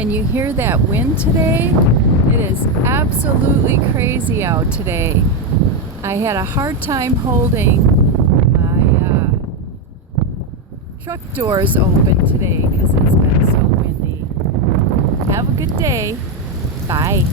Can you hear that wind today? It is absolutely crazy out today. I had a hard time holding my truck doors open today because it's been so windy. Have a good day. Bye.